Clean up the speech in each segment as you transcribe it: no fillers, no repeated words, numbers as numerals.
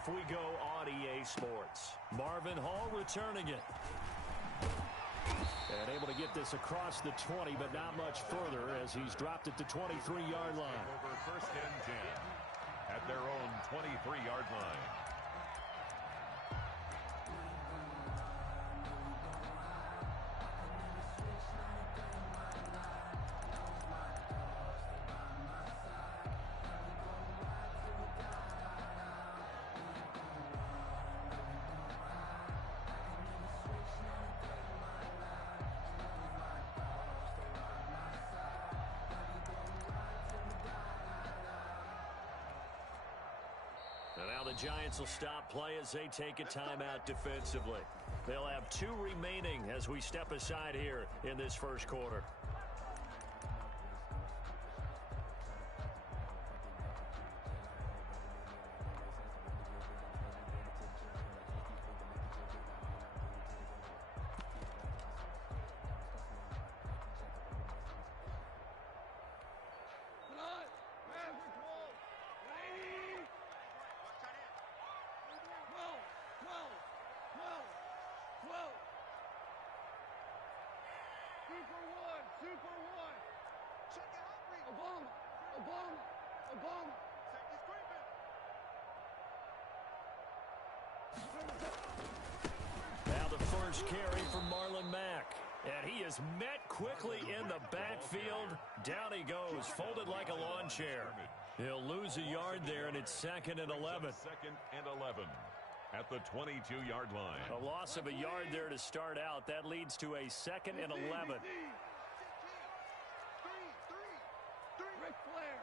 off we go on EA Sports. Marvin Hall returning it. And able to get this across the 20, but not much further as he's dropped it to 23-yard line. Over first and 10 at their own 23-yard line. And now the Giants will stop play as they take a timeout defensively. They'll have 2 remaining as we step aside here in this first quarter. Now the first carry for Marlon Mack. And he is met quickly in the backfield. Down he goes, folded like a lawn chair. He'll lose a yard there, and it's 2nd and 11. 2nd and 11 at the 22-yard line. A loss of a yard there to start out. That leads to a 2nd and 11. Ric Flair.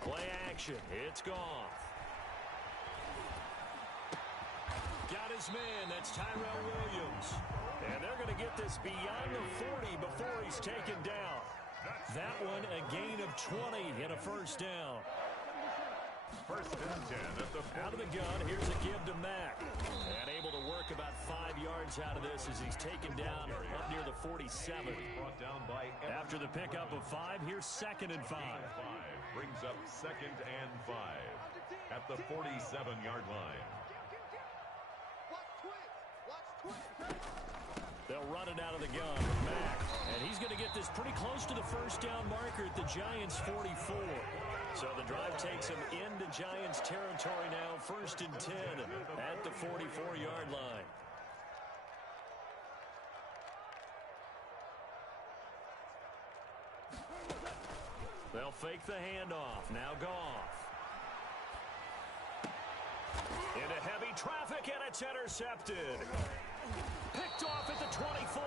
Play action. It's Goff. Got his man. That's Tyrell Williams. And they're going to get this beyond the 40 before he's taken down. That one a gain of 20 and a first down. First and 10 at the 40. Out of the gun, here's a give to Mack. And able to work about 5 yards out of this as he's taken down up near the 47. Brought down by After the pickup of 5, here's 2nd and 5. Brings up 2nd and 5 at the 47-yard line. They'll run it out of the gun with Mack. And he's going to get this pretty close to the first down marker at the Giants' 44. So the drive takes him into Giants territory now, 1st and 10 at the 44-yard line. They'll fake the handoff. Now Goff. Into heavy traffic, and it's intercepted. Picked off at the 24.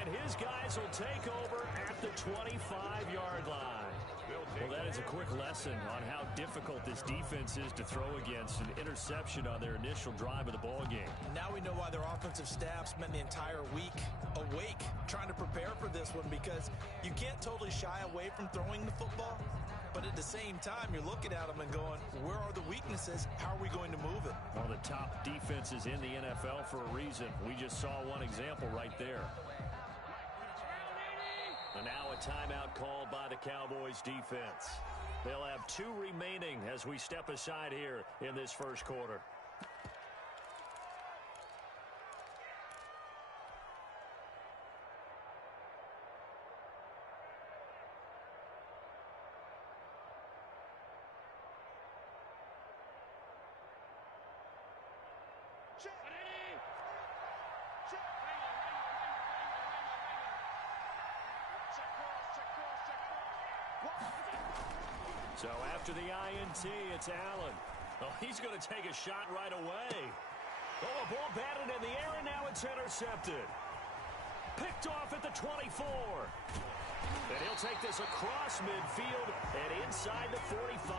And his guys will take over at the 25-yard line. Well, that is a quick lesson on how difficult this defense is to throw against. An interception on their initial drive of the ball game. Now we know why their offensive staff spent the entire week awake trying to prepare for this one, because you can't totally shy away from throwing the football, but at the same time you're looking at them and going, where are the weaknesses? How are we going to move it? One of the top defenses in the NFL for a reason. We just saw one example right there. And now a timeout called by the Cowboys defense. They'll have 2 remaining as we step aside here in this first quarter. So after the INT, it's Allen. Oh, he's going to take a shot right away. Oh, a ball batted in the air, and now it's intercepted. Picked off at the 24. And he'll take this across midfield and inside the 45.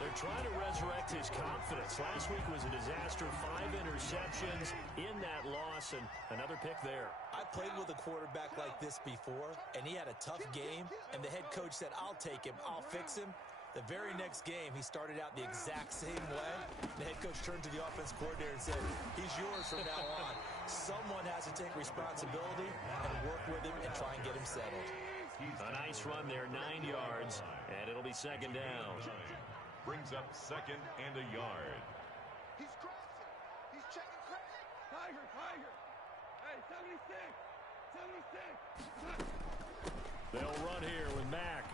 They're trying to resurrect his confidence. Last week was a disaster. 5 interceptions in that loss, and another pick there. I played with a quarterback like this before, and he had a tough game, and the head coach said, I'll take him, I'll fix him. The very next game, he started out the exact same way. The head coach turned to the offense coordinator and said, he's yours from now on. someone has to take responsibility and work with him and try and get him settled. A nice run there, 9 yards, and it'll be second down. Brings up second and a yard. He's crossing. He's checking credit. Tiger, Tiger. Hey, 76. 76. They'll run here with Mack.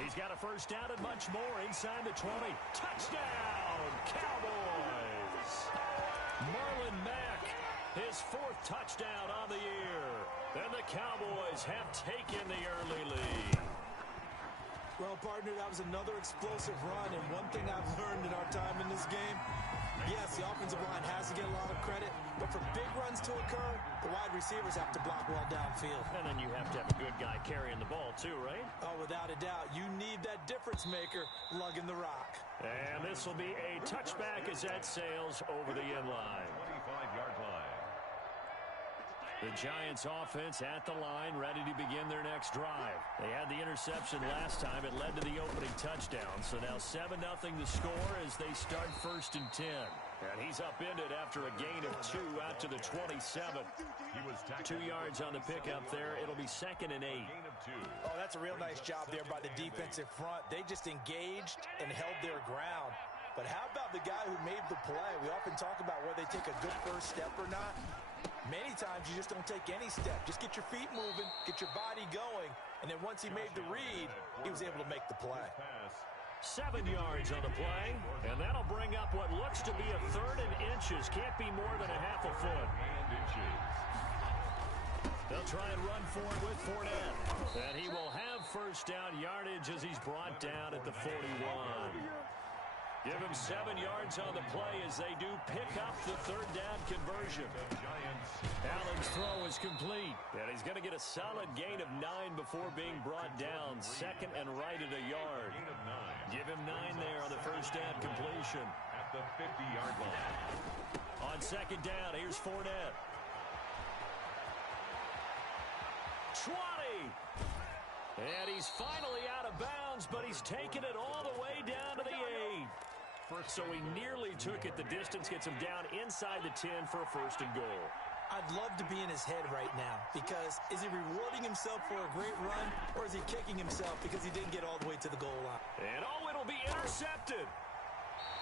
He's got a first down and much more inside the 20. Touchdown, Cowboys! Marlon Mack, his 4th touchdown on the year. And the Cowboys have taken the early lead. Well, partner, that was another explosive run, and one thing I've learned in our time in this game, yes, the offensive line has to get a lot of credit, but for big runs to occur, the wide receivers have to block well downfield. And then you have to have a good guy carrying the ball too, right? Oh, without a doubt. You need that difference maker lugging the rock. And this will be a touchback as that sails over the end line. 25-yard line. The Giants offense at the line, ready to begin their next drive. They had the interception last time. It led to the opening touchdown. So now 7-0 the score as they start 1st and 10. And he's upended after a gain of 2 out to the 27. He was 2 yards on the pickup there. It'll be 2nd and 8. Gain of 2. Oh, that's a real nice job there by the defensive front. They just engaged and held their ground. But how about the guy who made the play? We often talk about whether they take a good first step or not. Many times you just don't take any step. Just get your feet moving, get your body going, and then once he made the read, he was able to make the play. 7 yards on the play, and that'll bring up what looks to be a 3rd and inches. Can't be more than a half a foot. And inches. They'll try and run for it with Fournette. And he will have first down yardage as he's brought down at the 41. Give him 7 yards on the play as they do pick up the 3rd down conversion. Allen's throw is complete. And he's going to get a solid gain of 9 before being brought down. 2nd and right at a yard. Give him 9 there on the first down completion. At the 50-yard line. On 2nd down, here's Fournette. 20. And he's finally out of bounds, but he's taken it all the way down to the 8. So he nearly took it the distance, gets him down inside the 10 for a 1st and goal. I'd love to be in his head right now because is he rewarding himself for a great run or is he kicking himself because he didn't get all the way to the goal line? And it'll be intercepted.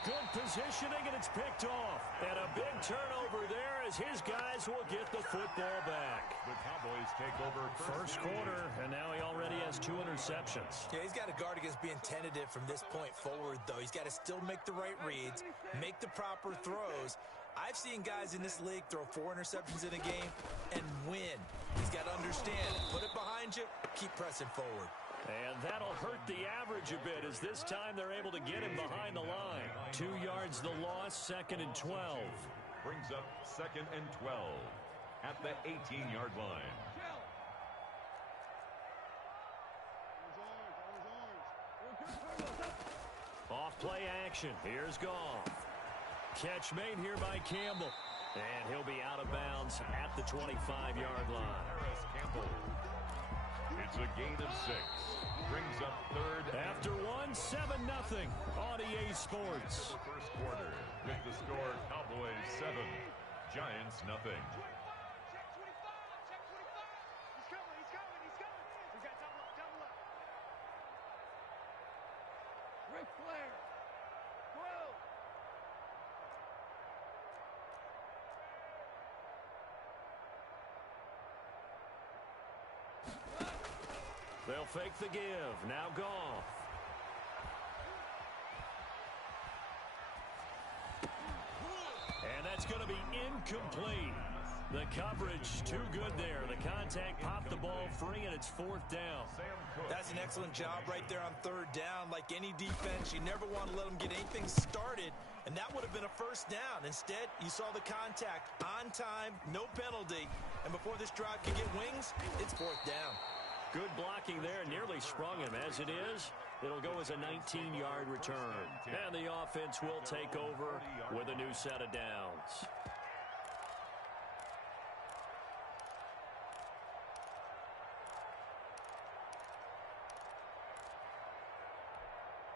Good positioning, and it's picked off. And a big turnover there as his guys will get the football back. The Cowboys take over First quarter, and now he already has 2 interceptions. Yeah, he's got to guard against being tentative from this point forward, though. He's got to still make the right reads, make the proper throws. I've seen guys in this league throw 4 interceptions in a game and win. He's got to understand, put it behind you, keep pressing forward. And that'll hurt the average a bit as this time they're able to get him behind the line. 2 yards the loss, 2nd and 12. Brings up 2nd and 12 at the 18-yard line. Off play action. Here's Goff. Catch made here by Campbell. And he'll be out of bounds at the 25-yard line. Harris Campbell. It's a gain of 6. Brings up 3rd. After 7-0 on EA Sports. First quarter with the score Cowboys 7, Giants nothing. Check 25. Check 25. He's coming. He's coming. He's coming. We got double up. Double up. Ric Flair. 12. They'll fake the give. Now Goff. And that's going to be incomplete. The coverage too good there. The contact popped the ball free, and it's 4th down. That's an excellent job right there on 3rd down. Like any defense, you never want to let them get anything started, and that would have been a 1st down. Instead, you saw the contact on time, no penalty, and before this drive can get wings, it's 4th down. Good blocking there, nearly sprung him. As it is, it'll go as a 19-yard return. And the offense will take over with a new set of downs.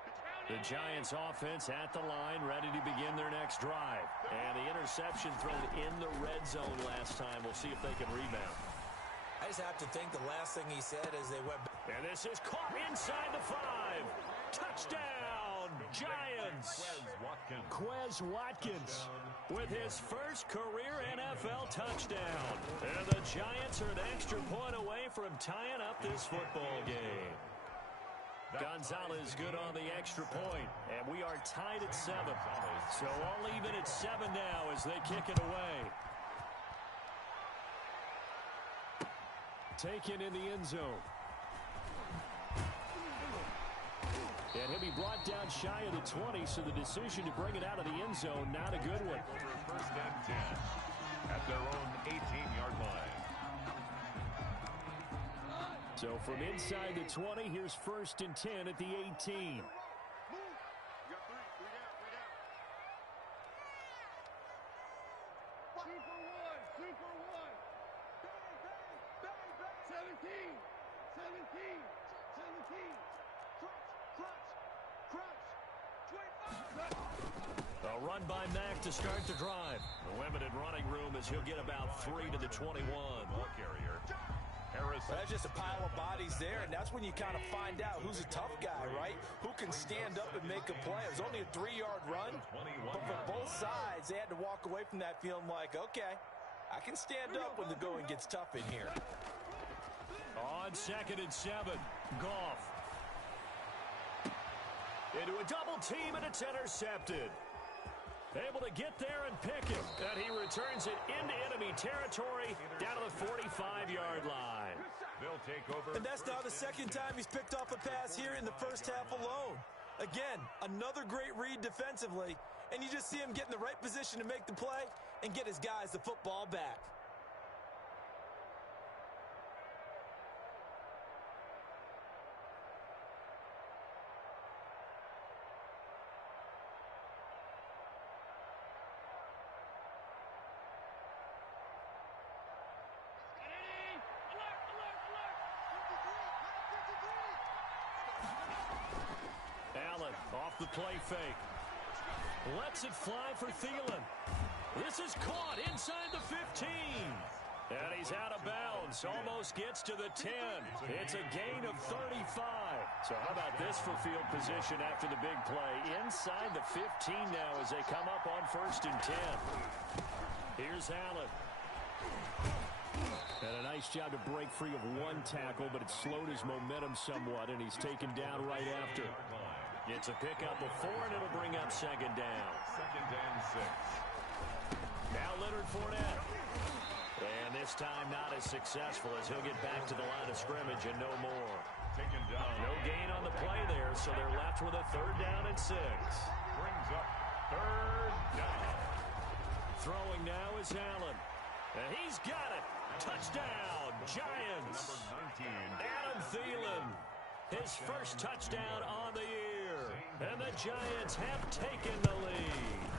It's down The Giants offense at the line, ready to begin their next drive. And the interception thrown in the red zone last time. We'll see if they can rebound. I just have to think the last thing he said as they went back. And this is caught inside the 5. Touchdown, Giants. Quez Watkins with his first career NFL touchdown. And the Giants are an extra point away from tying up this football game. Gonzalez good on the extra point, and we are tied at 7. So all even at 7 now as they kick it away. Taken in the end zone. And he'll be brought down shy of the 20, so the decision to bring it out of the end zone, not a good one. First and 10 at their own 18-yard line. So from inside the 20, here's first and 10 at the 18. A run by Mack to start the drive. The limited running room as he'll get about 3 to the 21. Ball carrier. That's just a pile of bodies there, and that's when you kind of find out who's a tough guy, right? Who can stand up and make a play. It was only a 3-yard run, but for both sides, they had to walk away from that feeling like, okay, I can stand up when the going gets tough in here. On second and 7, Goff. Into a double team, and it's intercepted. Able to get there and pick him. And he returns it into enemy territory down to the 45-yard line. They'll take over. And that's now the second time he's picked off a pass here in the first half alone. Again, another great read defensively. And you just see him get in the right position to make the play and get his guys the football back. Off the play fake. Lets it fly for Thielen. This is caught inside the 15. And he's out of bounds. Almost gets to the 10. It's a gain of 35. So how about this for field position after the big play? Inside the 15 now as they come up on first and 10. Here's Allen. And a nice job to break free of one tackle, but it slowed his momentum somewhat, and he's taken down right after. It's a pickup of 4, and it'll bring up second down. Second and 6. Now Leonard Fournette. And this time not as successful as he'll get back to the line of scrimmage and no more. Taken down. No gain on the play there, so they're left with a third down and 6. Brings up third down. Throwing now is Allen. And he's got it. Touchdown, Giants. Number 19. Adam Thielen. His first touchdown on the year. And the Giants have taken the lead.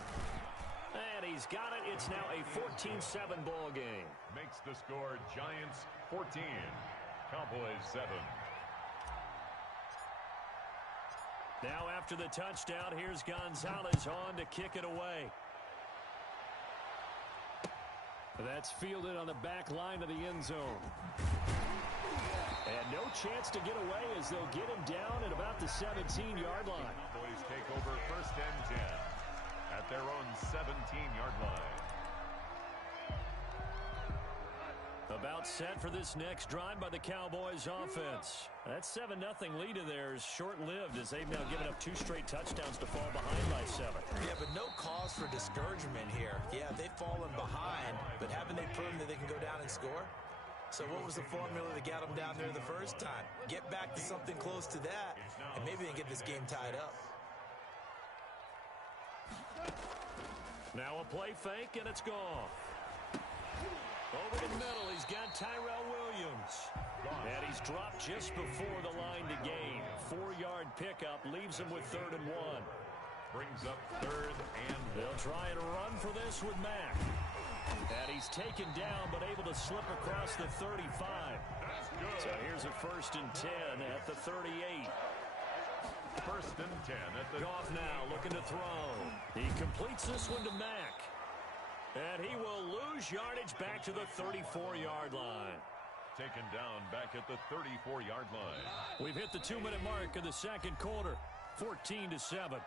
And he's got it. It's now a 14-7 ball game. Makes the score Giants 14, Cowboys 7. Now after the touchdown, here's Gonzalez on to kick it away. That's fielded on the back line of the end zone. And no chance to get away as they'll get him down at about the 17-yard line. Cowboys take over first and 10 at their own 17-yard line. About set for this next drive by the Cowboys offense. That 7-0 lead of theirs short-lived as they've now given up 2 straight touchdowns to fall behind by 7. Yeah, but no cause for discouragement here. Yeah, they've fallen behind, but haven't they proven that they can go down and score? So what was the formula that got them down there the first time? Get back to something close to that, and maybe they can get this game tied up. Now a play fake, and it's gone. Over the middle, he's got Tyrell Williams. And he's dropped just before the line to gain. 4-yard pickup leaves him with 3rd and 1. Brings up 3rd and 1. They'll try and run for this with Mack. And he's taken down, but able to slip across the 35. That's good. So here's a 1st and 10 at the 38. First and 10 at the... Goff now looking to throw. He completes this one to Mack. And he will lose yardage back to the 34-yard line. Taken down back at the 34-yard line. We've hit the 2-minute mark of the second quarter. 14-7.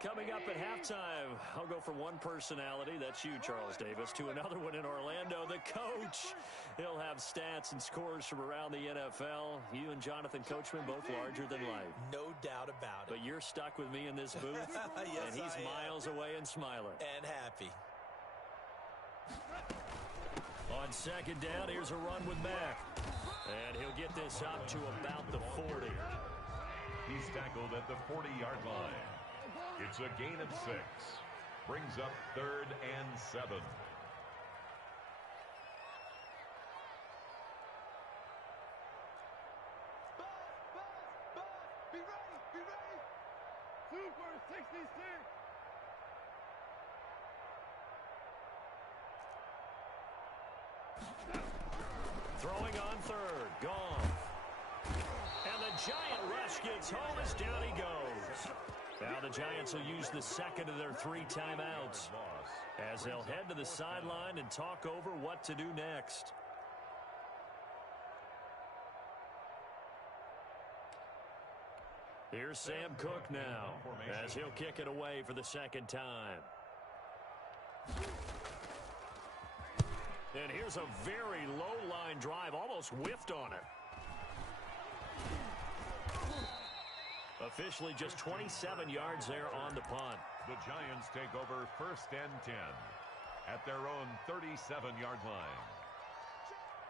Coming up at halftime, I'll go from one personality, that's you, Charles Davis, to another one in Orlando, the coach. He'll have stats and scores from around the NFL. You and Jonathan Coachman both larger than life. No doubt about it. But you're stuck with me in this booth, Yes, and he's I am. miles away and smiling. And happy. On second down, here's a run with Mack. And he'll get this up to about the 40. He's tackled at the 40-yard line. It's a gain of 6. Brings up 3rd and 7. Be ready! Super 66! Throwing on third, Goff. And the Giant rush gets home as down he goes. Now the Giants will use the second of their 3 timeouts as they'll head to the sideline and talk over what to do next. Here's Sam Cook now as he'll kick it away for the second time. And here's a very low line drive, almost whiffed on it. Officially just 27 yards there on the punt. The Giants take over 1st and 10 at their own 37-yard line.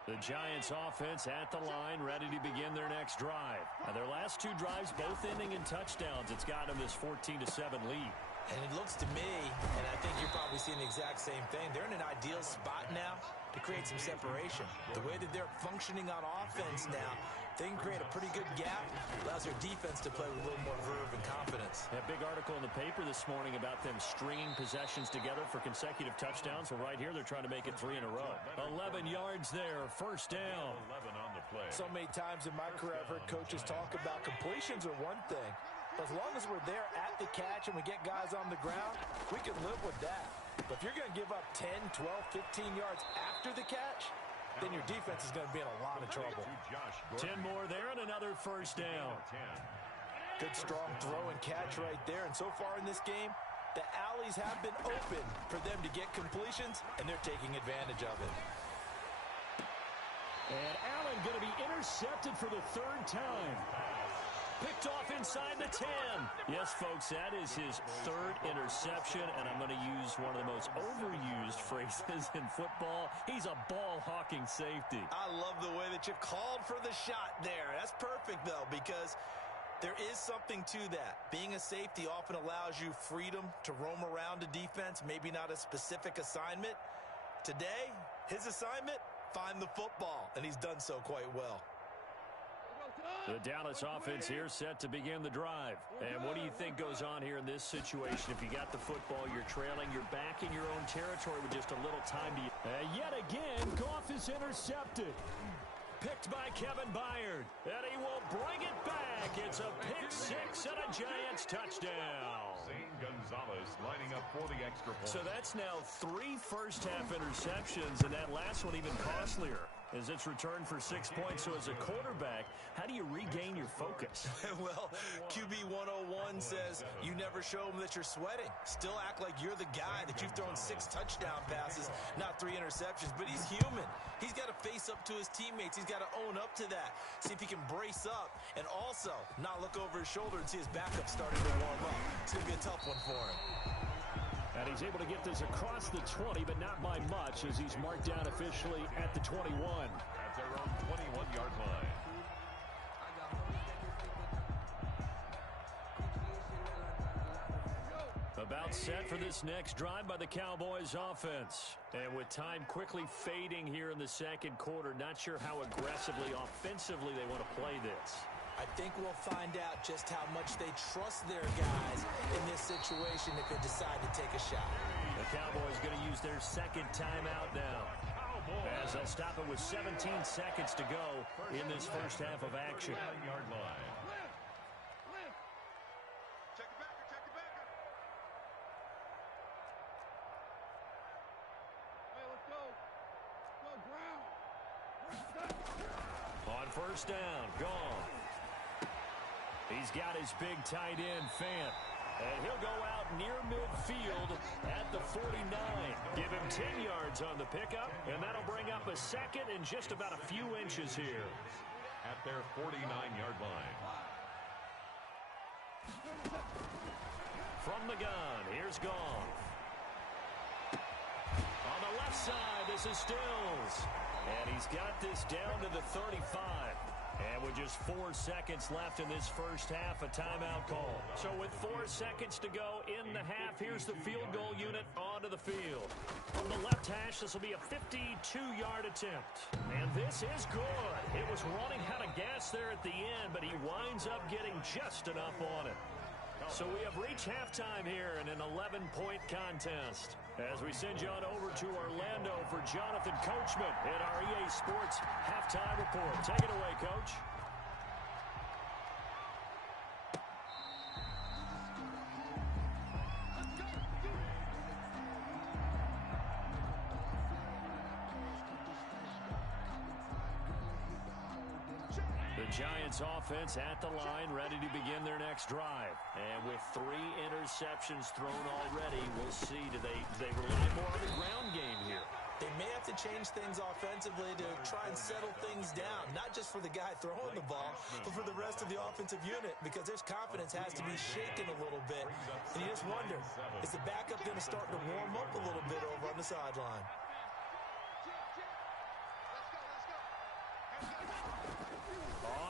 The Giants offense at the line, ready to begin their next drive. Now their last 2 drives both ending in touchdowns. It's got them this 14-7 lead. And it looks to me, and I think you're probably seeing the exact same thing, they're in an ideal spot now to create some separation. The way that they're functioning on offense now, they can create a pretty good gap, allows their defense to play with a little more verve and confidence. A big article in the paper this morning about them stringing possessions together for consecutive touchdowns. Well, right here, they're trying to make it 3 in a row. 11 yards there, first down. 11 on the play. So many times in my career, I've heard coaches talk about completions are one thing. But as long as we're there at the catch and we get guys on the ground, we can live with that. But if you're going to give up 10, 12, 15 yards after the catch, then your defense is going to be in a lot of trouble. 10 more there and another first down. Good strong throw and catch right there. And so far in this game, the alleys have been open for them to get completions, and they're taking advantage of it. And Allen going to be intercepted for the 3rd time. Picked off inside the 10. Yes, folks, that is his 3rd interception, and I'm going to use one of the most overused phrases in football. He's a ball-hawking safety. I love the way that you called for the shot there. That's perfect, though, because there is something to that. Being a safety often allows you freedom to roam around a defense, maybe not a specific assignment. Today, his assignment, find the football, and he's done so quite well. The Dallas offense here set to begin the drive. And what do you think goes on here in this situation? If you got the football, you're trailing, you're back in your own territory with just a little time to... yet again, Goff is intercepted. Picked by Kevin Byard. And he will bring it back. It's a pick 6 and a Giants touchdown. Zane Gonzalez lining up for the extra point. So that's now 3 first-half interceptions, and that last one even costlier as it's returned for 6 points. So as a quarterback, how do you regain your focus? Well, QB 101 says you never show them that you're sweating. Still act like you're the guy that you've thrown 6 touchdown passes, not 3 interceptions. But he's human. He's got to face up to his teammates. He's got to own up to that. See if he can brace up and also not look over his shoulder and see his backup starting to warm up. It's going to be a tough one for him. And he's able to get this across the 20, but not by much, as he's marked down officially at the 21. At their own 21-yard line. About set for this next drive by the Cowboys offense. And with time quickly fading here in the second quarter, not sure how aggressively, offensively they want to play this. I think we'll find out just how much they trust their guys in this situation if they decide to take a shot. The Cowboys going to use their second timeout now, as they'll stop it with 17 seconds to go in this first half of action. Yard line. Check it backer, check it backer. Hey, let's go. Go, ground. On first down, gone. He's got his big tight end, Fant. And he'll go out near midfield at the 49. Give him 10 yards on the pickup, and that'll bring up a second and just about a few inches here. At their 49-yard line. From the gun, here's Goff. On the left side, this is Stills. And he's got this down to the 35. And with just 4 seconds left in this first half, a timeout call. So with 4 seconds to go in the half, here's the field goal unit onto the field. From the left hash, this will be a 52-yard attempt. And this is good. It was running out of gas there at the end, but he winds up getting just enough on it. So we have reached halftime here in an 11-point contest. As we send you on over to Orlando for Jonathan Coachman in our EA Sports Halftime Report. Take it away, Coach. The Giants offense at the line, ready to begin their next drive. And with 3 interceptions thrown already, we'll see, do they rely more on the ground game here? They may have to change things offensively to try and settle things down, not just for the guy throwing the ball, but for the rest of the offensive unit, because his confidence has to be shaken a little bit. And you just wonder, is the backup going to start to warm up a little bit over on the sideline?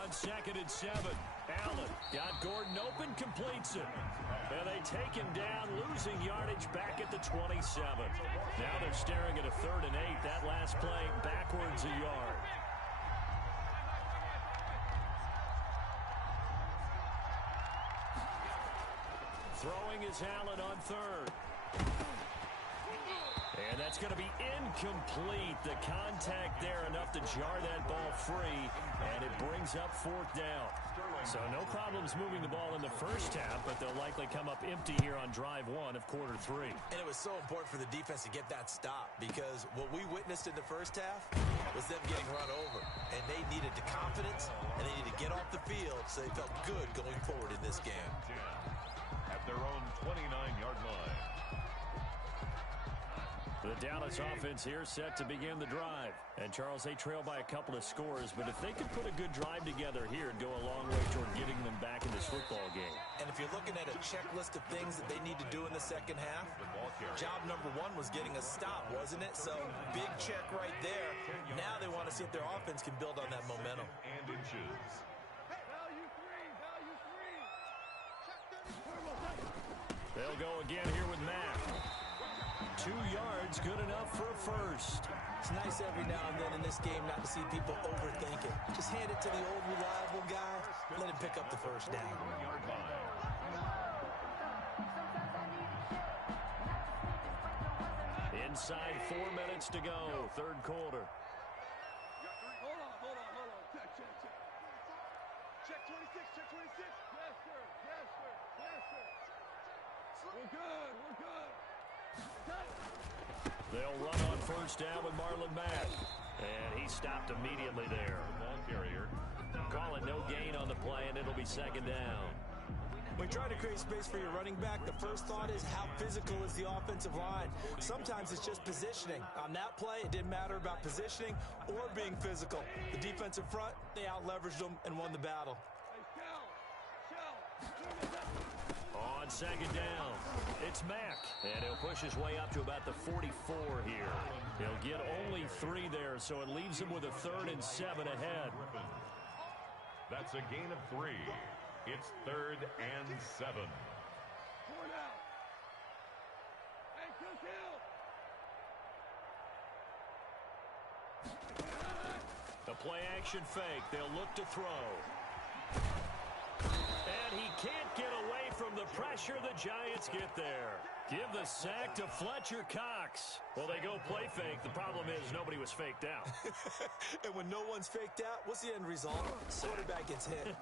On 2nd and 7, Allen got Gordon open, completes it. And they take him down, losing yardage back at the 27. Now they're staring at a 3rd and 8. That last play backwards a yard. Throwing is Allen on 3rd. And that's going to be incomplete. The contact there enough to jar that ball free, and it brings up 4th down. So no problems moving the ball in the first half, but they'll likely come up empty here on drive 1 of quarter 3. And it was so important for the defense to get that stop, because what we witnessed in the first half was them getting run over. And they needed the confidence, and they needed to get off the field so they felt good going forward in this game. At their own 29-yard line. The Dallas offense here set to begin the drive. And, Charles, they trail by a couple of scores, but if they could put a good drive together here, it'd go a long way toward getting them back in this football game. And if you're looking at a checklist of things that they need to do in the second half, job number 1 was getting a stop, wasn't it? So, big check right there. Now they want to see if their offense can build on that momentum. And inches. Value 3, value 3. They'll go again here with Mack. 2 yards, good enough for a first. It's nice every now and then in this game not to see people overthink it. Just hand it to the old reliable guy, let him pick up the first down. Yard line. Inside 4 minutes to go, 3rd quarter. Hold on. Check. Check 26, check 26. Yes, sir. We're good. They'll run on first down with Marlon Mack. And he stopped immediately there. Ball carrier. Calling no gain on the play, and it'll be 2nd down. When trying to create space for your running back, the first thought is how physical is the offensive line. Sometimes it's just positioning. On that play, it didn't matter about positioning or being physical. The defensive front, they out-leveraged them and won the battle. On 2nd down, it's Mack, and he'll push his way up to about the 44 here. He'll get only 3 there, so it leaves him with a 3rd and 7 ahead. That's a gain of 3. It's 3rd and 7. The play action fake. They'll look to throw. And he can't get away from the pressure. The Giants get there. Give the sack to Fletcher Cox. Well, they go play fake. The problem is nobody was faked out. And when no one's faked out, what's the end result? Quarterback gets hit.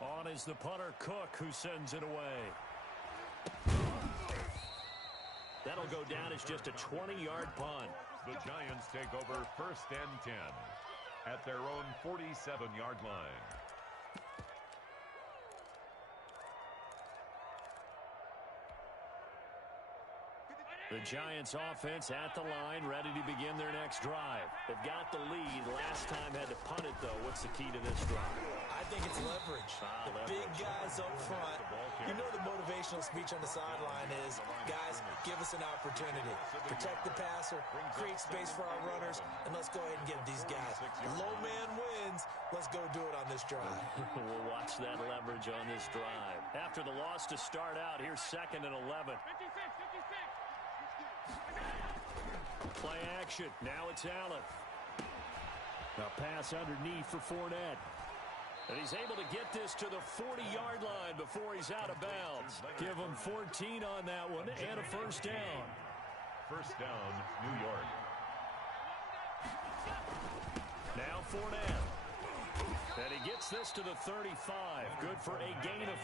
On is the punter, Cook, who sends it away. That'll go down as just a 20-yard punt. The Giants take over 1st and 10 at their own 47-yard line. The Giants offense at the line, ready to begin their next drive. They've got the lead. Last time had to punt it, though. What's the key to this drive? I think it's leverage. The big guys up front. You know the motivational speech on the sideline is, guys, give us an opportunity. Protect the passer, create space for our runners, and let's go ahead and get these guys. Low man wins. Let's go do it on this drive. We'll watch that leverage on this drive. After the loss to start out, here's 2nd and 11. 56, 56. Play action. Now it's Allen. A pass underneath for Fournette. And he's able to get this to the 40-yard line before he's out of bounds. Give him 14 on that one and a first down. First down, New York. Now Fournette. And he gets this to the 35. Good for a gain of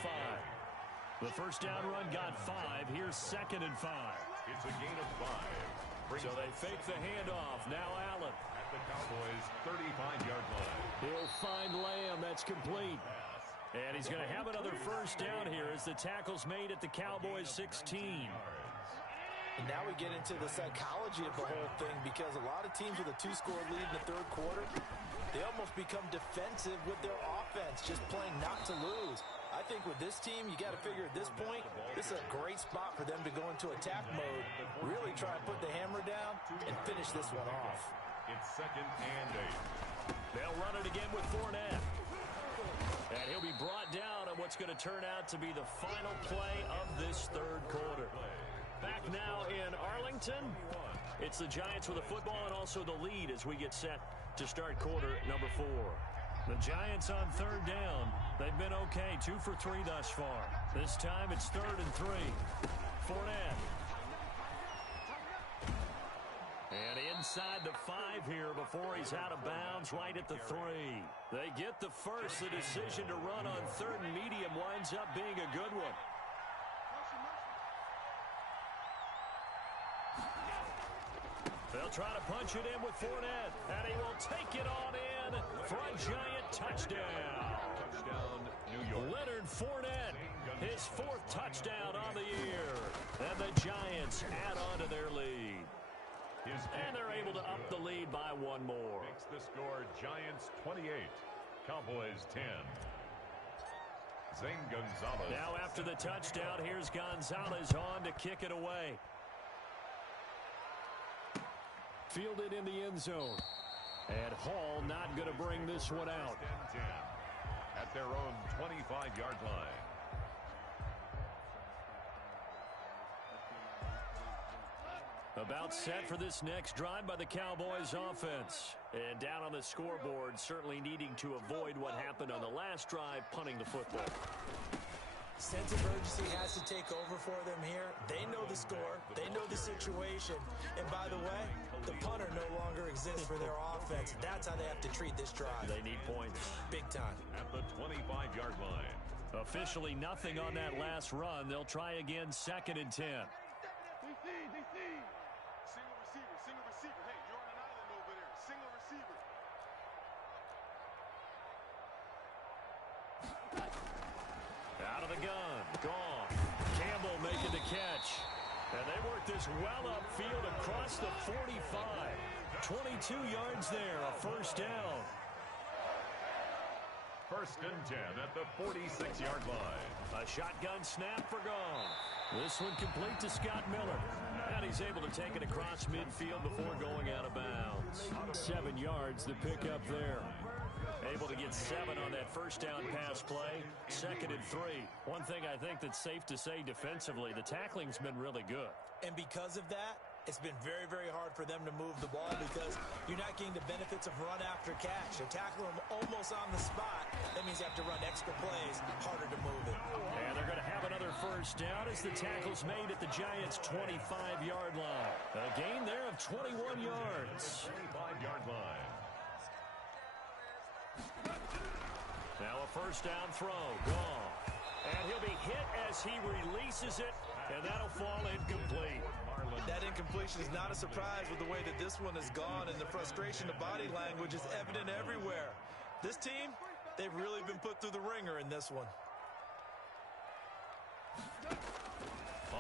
5. The first down run got 5. Here's 2nd and 5. It's a gain of 5. So they fake the handoff. Now Allen. At the Cowboys' 35-yard line. He'll find Lamb. That's complete. And he's going to have another first down here as the tackle's made at the Cowboys' 16. And now we get into the psychology of the whole thing, because a lot of teams with a 2-score lead in the 3rd quarter, they almost become defensive with their offense, just playing not to lose. I think with this team, you got to figure at this point, this is a great spot for them to go into attack mode, really try and put the hammer down and finish this one off. It's 2nd and 8. They'll run it again with Fournette. And he'll be brought down on what's going to turn out to be the final play of this 3rd quarter. Back now in Arlington, it's the Giants with the football and also the lead as we get set to start quarter number 4. The Giants on 3rd down. They've been okay, 2 for 3 thus far. This time it's 3rd and 3. Fournette. And inside the 5 here before he's out of bounds, right at the 3. They get the first. The decision to run on 3rd and medium winds up being a good one. They'll try to punch it in with Fournette, and he will take it on in for a Giant touchdown. Touchdown, New York. Leonard Fournette, his 4th touchdown on the year. And the Giants add on to their lead. And they're able to up the lead by 1 more. Makes the score Giants 28, Cowboys 10. Zane Gonzalez. Now after the touchdown, here's Gonzalez on to kick it away. Fielded in the end zone. And Hall not going to bring this one out. 10 at their own 25-yard line. About set for this next drive by the Cowboys offense. And down on the scoreboard, certainly needing to avoid what happened on the last drive, punting the football. Sense of urgency has to take over for them here. They know the score. They know the situation. And by the way, the punter no longer exists for their offense. That's how they have to treat this drive. They need points. Big time. At the 25-yard line. Officially nothing on that last run. They'll try again, 2nd and 10. DC. Single receiver. Hey, you're on an island over there. Single receiver. Out of the gun. Gone. Campbell making the catch. And they work this well upfield across the 45. 22 yards there, a first down. 1st and 10 at the 46-yard line. A shotgun snap for Gone. This one complete to Scott Miller. And he's able to take it across midfield before going out of bounds. 7 yards, the pickup there. Able to get 7 on that first down pass play. 2nd and 3. One thing I think that's safe to say defensively, the tackling's been really good. And because of that, it's been very, very hard for them to move the ball because you're not getting the benefits of run after catch. They're tackling them almost on the spot, and That means you have to run extra plays, harder to move it. And they're going to have another first down as the tackle's made at the Giants' 25-yard line. A gain there of 21 yards. 25-yard line. Now a first down throw, gone. And he'll be hit as he releases it, and that'll fall incomplete. That incompletion is not a surprise with the way that this one has gone, and the frustration, the body language is evident everywhere. This team, they've really been put through the ringer in this one.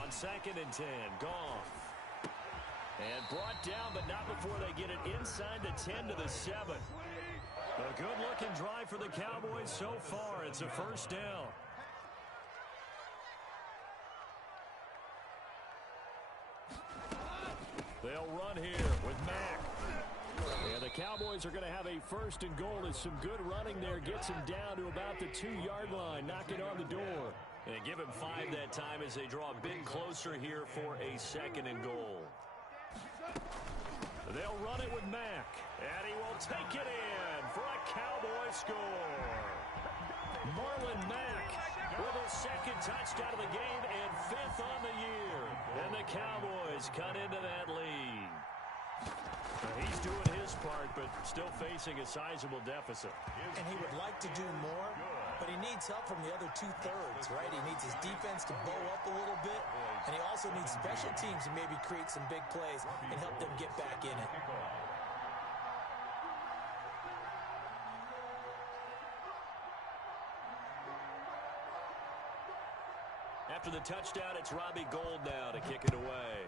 On 2nd and 10, gone. And brought down, but not before they get it inside the 10 to the 7. A good-looking drive for the Cowboys so far. It's a first down. They'll run here with Mack. And the Cowboys are going to have a first and goal as some good running there gets him down to about the 2-yard line, knocking on the door. And give him 5 that time as they draw a bit closer here for a 2nd and goal. They'll run it with Mack, and he will take it in for a Cowboy score. Marlon Mack with his 2nd touchdown of the game and 5th on the year. And the Cowboys cut into that lead. He's doing his part, but still facing a sizable deficit. And he would like to do more, but he needs help from the other 2/3, right? He needs his defense to bow up a little bit, and he also needs special teams to maybe create some big plays and help them get back in it. After the touchdown, it's Robbie Gould now to kick it away.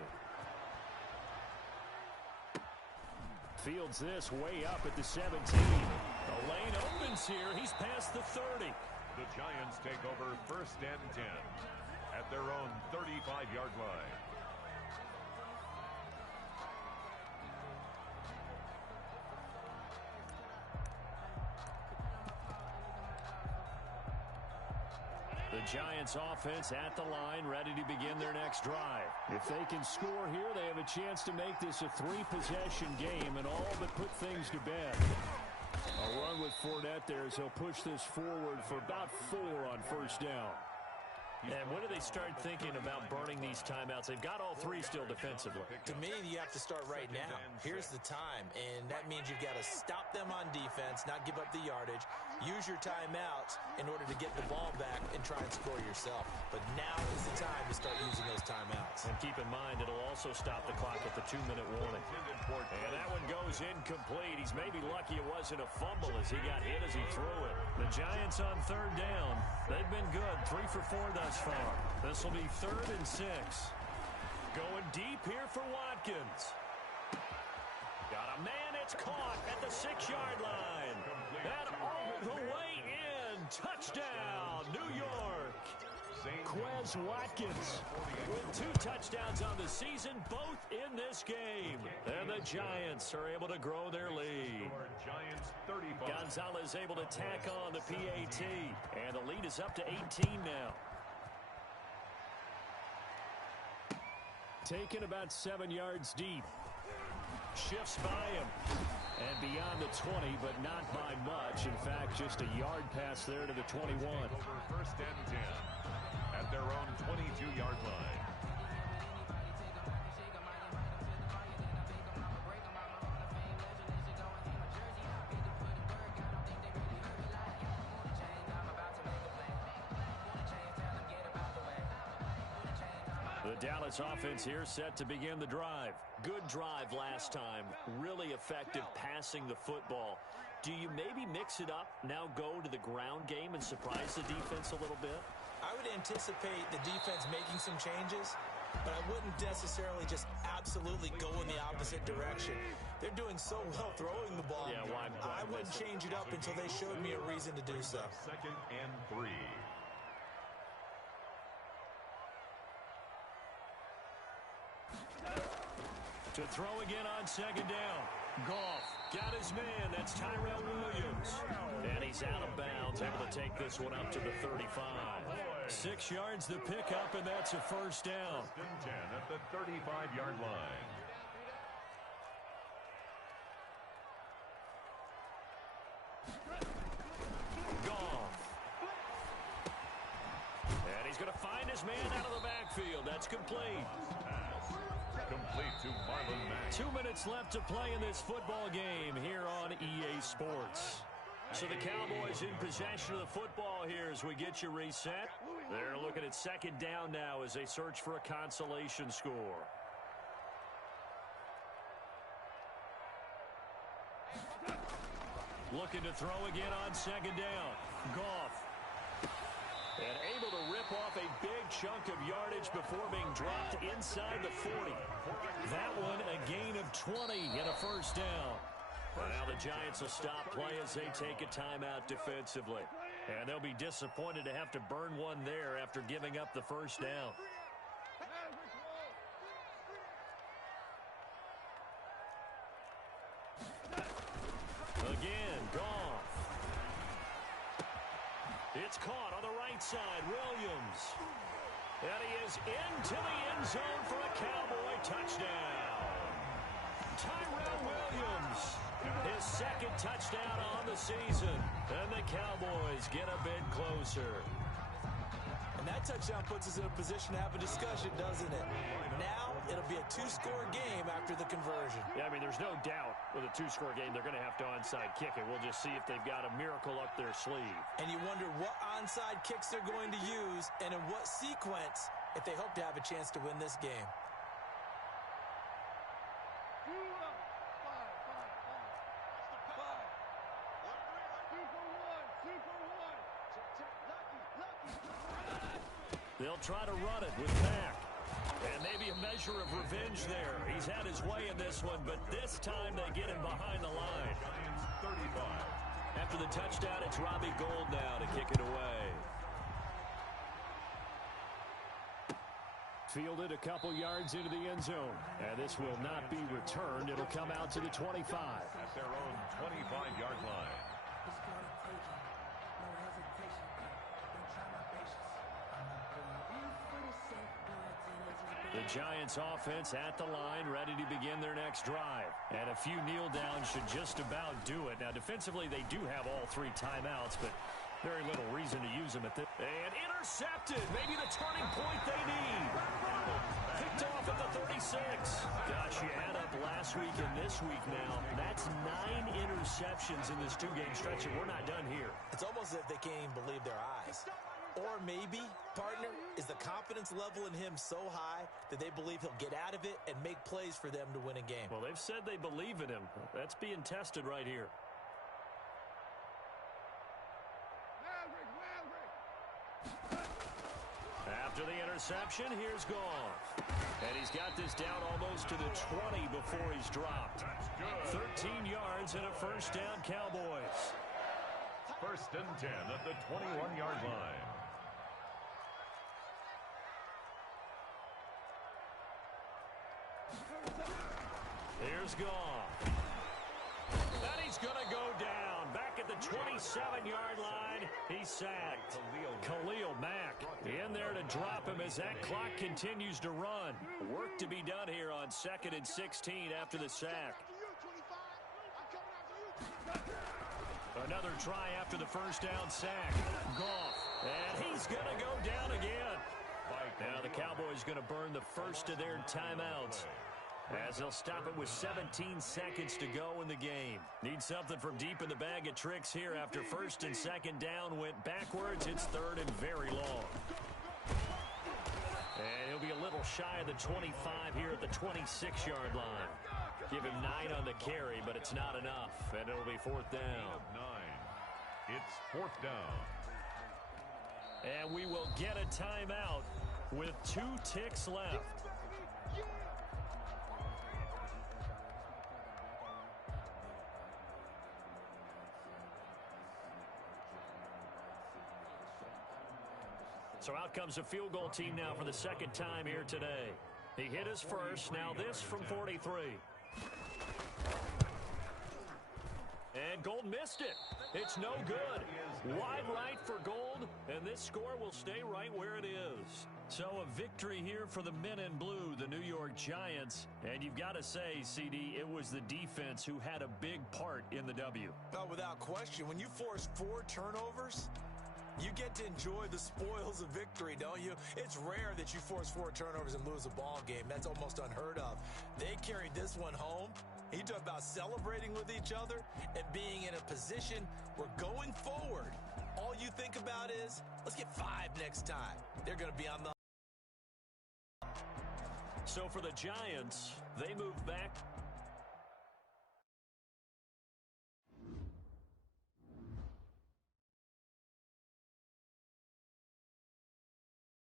Fields this way up at the 17. The lane opens here. He's past the 30. The Giants take over 1st and 10 at their own 35-yard line. The Giants offense at the line, ready to begin their next drive. If they can score here, they have a chance to make this a 3-possession game and all but put things to bed. A run with Fournette there as he'll push this forward for about 4 on first down. And when do they start thinking about burning these timeouts? They've got all 3 still defensively. To me, you have to start right now. Here's the time, and that means you've got to stop them on defense, not give up the yardage, use your timeouts in order to get the ball back and try and score yourself. But now is the time to start using those timeouts. And keep in mind, it'll also stop the clock at the 2-minute warning. And that one goes incomplete. He's maybe lucky it wasn't a fumble as he got hit as he threw it. The Giants on 3rd down. They've been good, 3 for 4 thus far. This will be 3rd and 6. Going deep here for Watkins. Got a man, it's caught at the 6-yard line. And all the way in. Touchdown, New York. Quez Watkins with 2 touchdowns on the season, both in this game. And the Giants are able to grow their lead. Gonzalez able to tack on the PAT. And the lead is up to 18 now. Taken about 7 yards deep. Shifts by him. And beyond the 20, but not by much. In fact, just a yard pass there to the 21. Over 1st and 10 at their own 22-yard line. The Dallas offense here set to begin the drive. Good drive last time. Really effective passing the football. Do you maybe mix it up, now go to the ground game and surprise the defense a little bit? I would anticipate the defense making some changes, but I wouldn't necessarily just absolutely go in the opposite direction. They're doing so well throwing the ball. Yeah, I wouldn't change it up until they showed me a reason to do so. 2nd and 3. To throw again on 2nd down. Goff got his man. That's Tyrell Williams. And he's out of bounds, able to take this one up to the 35. 6 yards the pickup, and that's a first down. 1st and 10 at the 35-yard line. Goff his man out of the backfield. That's complete. Pass. Complete to Marlon Mack. 2 minutes left to play in this football game here on EA Sports. So the Cowboys in possession of the football here as we get you reset. They're looking at second down now as they search for a consolation score. Looking to throw again on second down. Goff. And able to rip off a big chunk of yardage before being dropped inside the 40. That one a gain of 20 and a first down. Now the Giants will stop play as they take a timeout defensively. And they'll be disappointed to have to burn one there after giving up the first down. Again, Goff. It's caught on the right side. Williams. And he is into the end zone for a Cowboy touchdown. Tyrell Williams. His second touchdown on the season. And the Cowboys get a bit closer. And that touchdown puts us in a position to have a discussion, doesn't it? Now it'll be a two-score game after the conversion. Yeah, I mean, there's no doubt with a two-score game they're going to have to onside kick it. We'll just see if they've got a miracle up their sleeve. And you wonder what onside kicks they're going to use and in what sequence if they hope to have a chance to win this game. They'll try to run it with Mack. And maybe a measure of revenge there. He's had his way in this one, but this time they get him behind the line. Giants 35. After the touchdown, it's Robbie Gould now to kick it away. Fielded a couple yards into the end zone. And this will not be returned. It'll come out to the 25. At their own 25-yard line. The Giants offense at the line, ready to begin their next drive. And a few kneel downs should just about do it. Now, defensively, they do have all three timeouts, but very little reason to use them at this. And intercepted. Maybe the turning point they need. Picked off at the 36. Gosh, you add up last week and this week now. That's 9 interceptions in this two-game stretch, and we're not done here. It's almost as if they can't even believe their eyes. Or maybe, partner, is the confidence level in him so high that they believe he'll get out of it and make plays for them to win a game. Well, they've said they believe in him. That's being tested right here. After the interception, here's Goff. And he's got this down almost to the 20 before he's dropped. 13 yards and a first down, Cowboys. First and 10 at the 21-yard line. Here's Goff. And he's going to go down. Back at the 27-yard line, he's sacked. Khalil Mack in there to drop him as that clock continues to run. Work to be done here on 2nd and 16 after the sack. Another try after the first down sack. Goff. And he's going to go down again. Now the Cowboys going to burn the first of their timeouts, as they'll stop it with 17 seconds to go in the game. Need something from deep in the bag of tricks here after first and second down went backwards. It's third and very long. And he'll be a little shy of the 25 here at the 26-yard line. Give him 9 on the carry, but it's not enough. And it'll be fourth down. 9. It's fourth down. And we will get a timeout with 2 ticks left. So out comes a field goal team now for the second time here today. He hit his first. Now this from 43. And Gould missed it. It's no good. Wide right for Gould, and this score will stay right where it is. So a victory here for the men in blue, the New York Giants. And you've got to say, CD, it was the defense who had a big part in the W. Oh, without question. When you force 4 turnovers, You get to enjoy the spoils of victory, don't you? It's rare that you force 4 turnovers and lose a ball game. That's almost unheard of. They carried this one home. You talk about celebrating with each other and being in a position where going forward, all you think about is, let's get 5 next time. They're going to be on the... So for the Giants, they move back